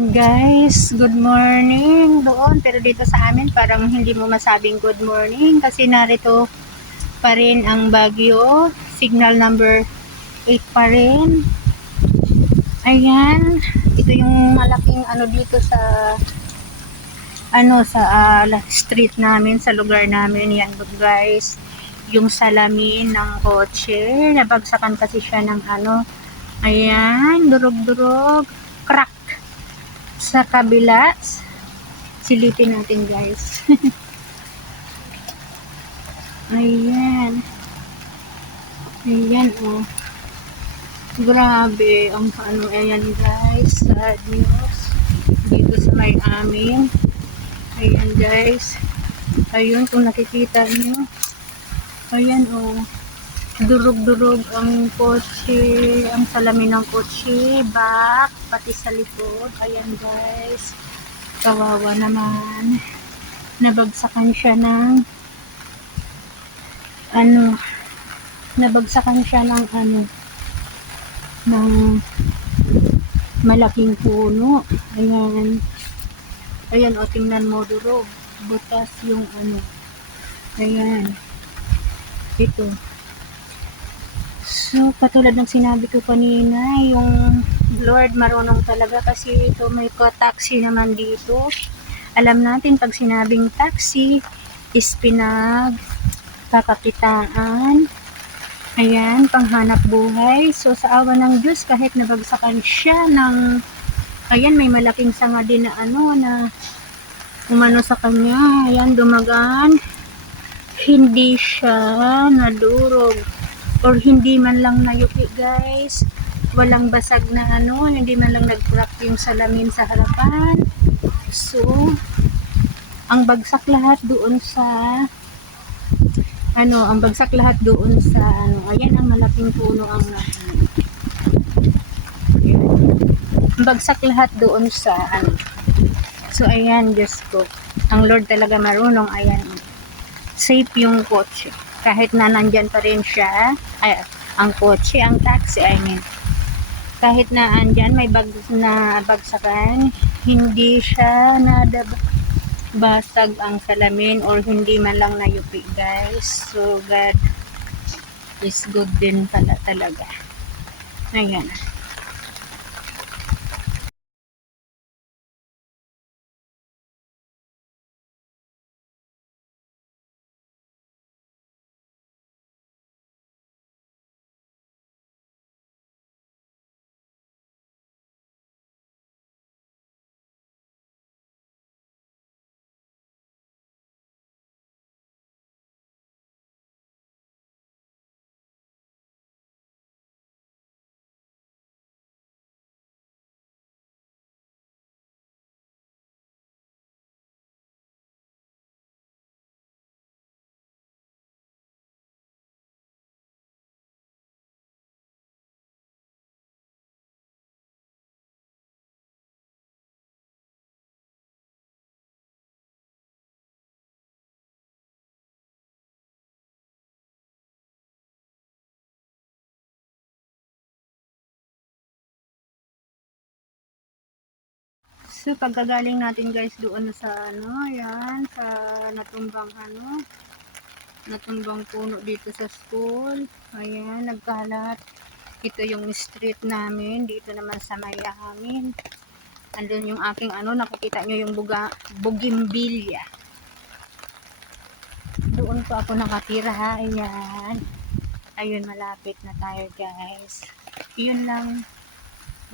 Ayan guys, good morning doon. Pero dito sa amin parang hindi mo masabing good morning kasi narito pa rin ang Baguio. Signal number 8 pa rin. Ayan, ito yung malaking ano dito sa street namin, sa lugar namin. Yan guys, yung salamin ng kotse. Nabagsakan kasi siya ng ayan, durog-durog, crack. Sa kabila, silipin natin guys. Ayan. Ayan oh. Grabe ang ayan guys, sad news dito sa may amin. Ayan guys. Ayun kung nakikita niyo. Ayan oh. Durog-durog ang kotse, ang salamin ng kotse, back, pati sa likod. Ayan guys. Kawawa naman. Nabagsakan siya ng ng malaking puno. Ayan. Ayan o, tingnan mo, durog. Butas yung Ayan. Ito. So, katulad ng sinabi ko kanina, yung Lord marunong talaga kasi ito may taxi naman dito. Alam natin pag sinabing taxi is pinagkakakitaan. Ayan, panghanap buhay. So, sa awa ng Diyos, kahit nabagsakan siya ng, ayan, may malaking sanga din na na umano sa kanya. Ayan, dumagan. Hindi siya nadurog or hindi man lang nayuki guys. Walang basag na hindi man lang nag-crack yung salamin sa harapan. So, ang bagsak lahat doon sa ayan ang malaking puno ang bagsak lahat doon sa So, ayan, Diyos ko. Ang Lord talaga marunong. Ayan, safe yung kotse. Kahit na nandyan pa rin siya, ang kotse, ang taxi, kahit na andyan, may bagsakan, hindi siya basag ang salamin or hindi man lang nayupi guys. So, God is good din pala talaga. Ayan. So, pagkagaling natin guys doon sa yan, sa natumbang puno dito sa school. Ayan, nagkalat. Ito yung street namin, dito naman sa may amin. Andun yung aking nakikita nyo yung bougainvillea. Doon po ako nakatira ha. Ayan. Ayun, malapit na tayo guys. Yun lang.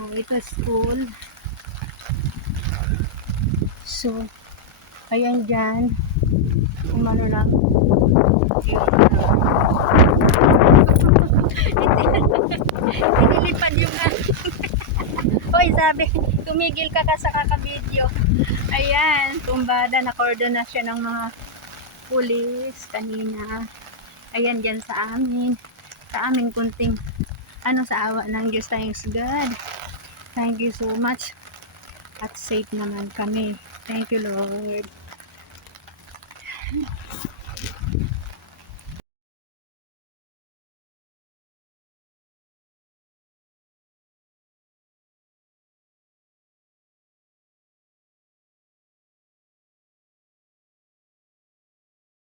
Oh, ito school. So, ayan dyan. Umano lang. Inilipad yung Hoy, sabi, tumigil ka sa kakabidyo. Ayan, tumbada, na-cordon na siya ng mga pulis kanina. Ayan, dyan sa amin. Sa amin, kunting, sa awa ng Diyos, thanks God. Thank you so much. At safe naman kami. Thank you, Lord.